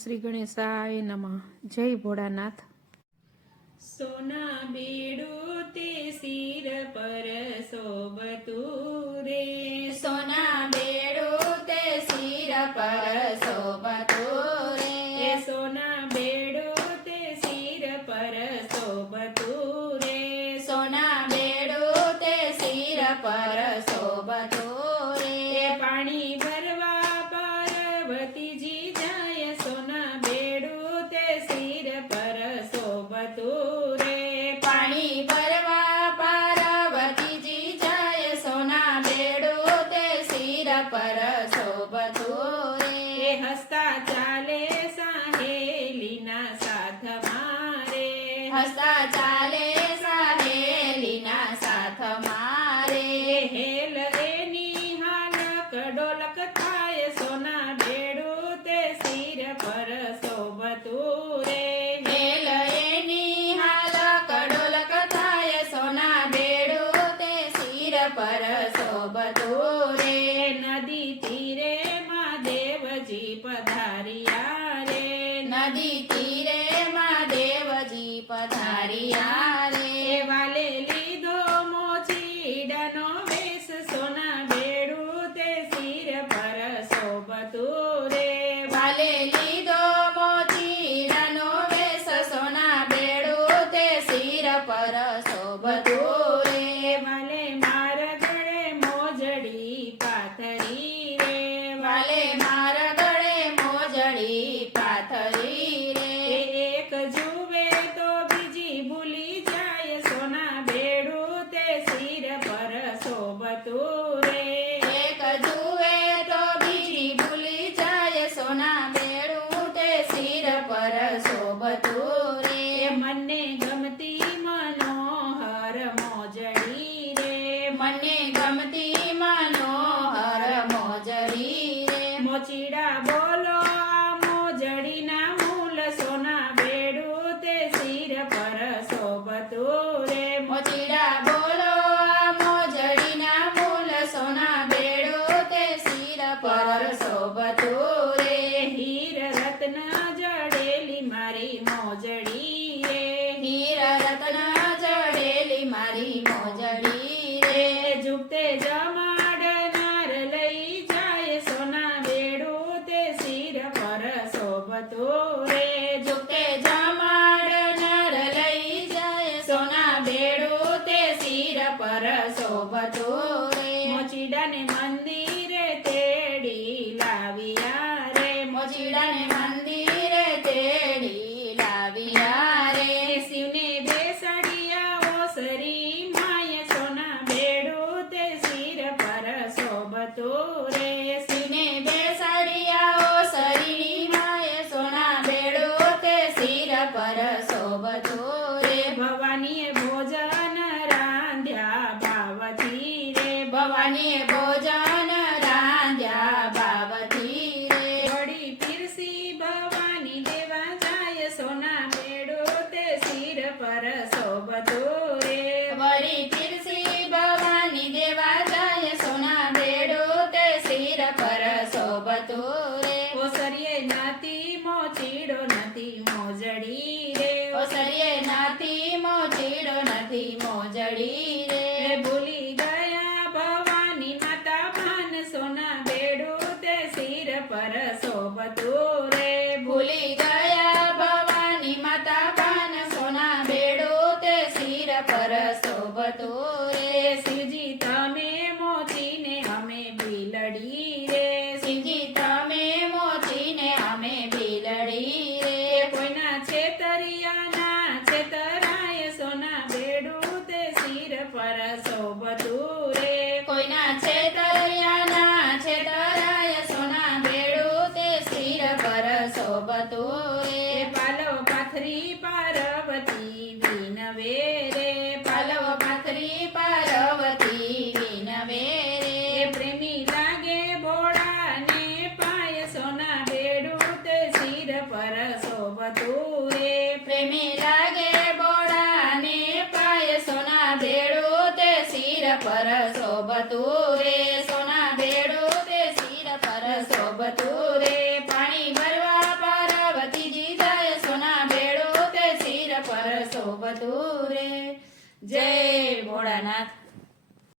શ્રી ગણેશાય નમઃ. જય ભોળાનાથ. સોના બેડું તે શિર પર શોભતું રે, સોના બેડું તે શિર પર શોભતું રે, સોના બેડું તે શિર પર શોભતું રે, સોના બેડું તે શિર પર શોભતું રે, પાણી ભરવા પાર્વતીજી જાય, સોના બેડું તે શિર પર શોભતું રે, પાણી ભરવા પાર્વતીજી જાય, સોના બેડું તે શિર પર શોભતું રે, હસતા ચાલે સાહેલીના સાથ મારે, હસતા ચાલે સાહેલીના સાથ મારે, હેલ એની હાલક ડોલક થાય, સોના બેડું તે શિર પર શોભતું રે, હેલ એની હાલક ડોલક થાય, સોના બેડું તે શિર પર શોભતું રે, નદી તીરે મહાદેવજી પધાર્યા રે, નદી તીરે મહાદેવજી પધાર્યા રે, વાલે લીધો મોચીડાનો વેશ, સોના બેડું તે શિર પર શોભતું રે, વાલે લીધો મોચીડાનો વેશ, સોના બેડું તે શિર પર શોભતું રે, વાલે માર ગળે મોજડી પાથરી રે, વાલે મારા ગળે મોજડી પાથરી રે, એક જુએ તો બીજી ભૂલી જાય, સોના બેડું તે શિર પર શોભતું રે, એક જુએ તો બીજી ભૂલી જાય, સોના બેડું તે શિર પર શોભતું રે, મને ગમતી મનોહર મોજડી રે, મને ગમતી મનોહર મોજડી રે, મોચીડા બોલો આ મોજડીના મૂલ, સોના બેડું તે શિર પર શોભતું રે, મોચીડા બોલો આ મોજડીના મૂલ, સોના બેડું તે શિર પર શોભતું રે, હીર રત્ન જડેલી મારી મોજડી રે, હીર રત્ન જડેલી મારી મોજડી રે, જુગતે જમાડનાર લઈ જાય, સોના બેડું તે શિર પર શોભતું રે, જુકે જમાડનાર લઈ જાય, સોના બેડું તે શિર પર શોભતું રે, મોચીડાને મંદિરે તેડી લાવ્યા રે, મોચીડાને મંદિરે તેડી લાવ્યા રે, શિવને બેસાડ્યા ઓસરી માય, સોના બેડું તે શિર પર શોભતું રે, શિવને બેસાડ્યા ઓસરી માએ, સોના બેડું તે શિર પર શોભતું રે, ભવાનીએ ભોજન રાંધ્યા ભાવથી રે, ભવાનીએ ભોજન રાંધ્યા બાવથી રે, વળી પીરસી ભવાની દેવા જાય, સોના બેડું તે શિર પર શોભતું રે, વળી પીરસી ભવાની દેવા જાય, સોના બેડું તે શિર પર શોભતું રે, ઓસરીએ નાતી મોચીડો નથી મોજડી રે, ઓસરીએ નાથી મોચીડો નથી મોજડી રે, ભૂલી ગયા ભવાની માતા ભાન, સોના બેડું તે શિર પર શોભતું રે, ભૂલી ગયા ભવાની માતા ભાન, સોના બેડું તે શિર પર શોભતું રે, શિવજી તમે મોચીને અમે બિલડી રે, શિવજી તમે મોચીને અમે બિલડી રે, કોઈના છેતરિયાના છેતરાય, સોના બેડું તે શિર પર શોભતું રે, કોઈના છેતરિયાના છેતરાય, સોના બેડું તે શિર પર શોભતું રે, પાલવ પાથરી પાર્વતી વિનવે રે, પાલવ પાથરી પાર્વતી વિનવે રે, પ્રેમી લાગે ભોળાને પાય, સોના બેડું તે શિર પર શોભતું રે, પ્રેમી લાગે બોળાને પાય, સોના બેડું તે શિર પર શોભતું રે, સોના બેડું તે શિર પર શોભતું રે, પાણી ભરવા પર શોભતું રે જય ભોળાનાથ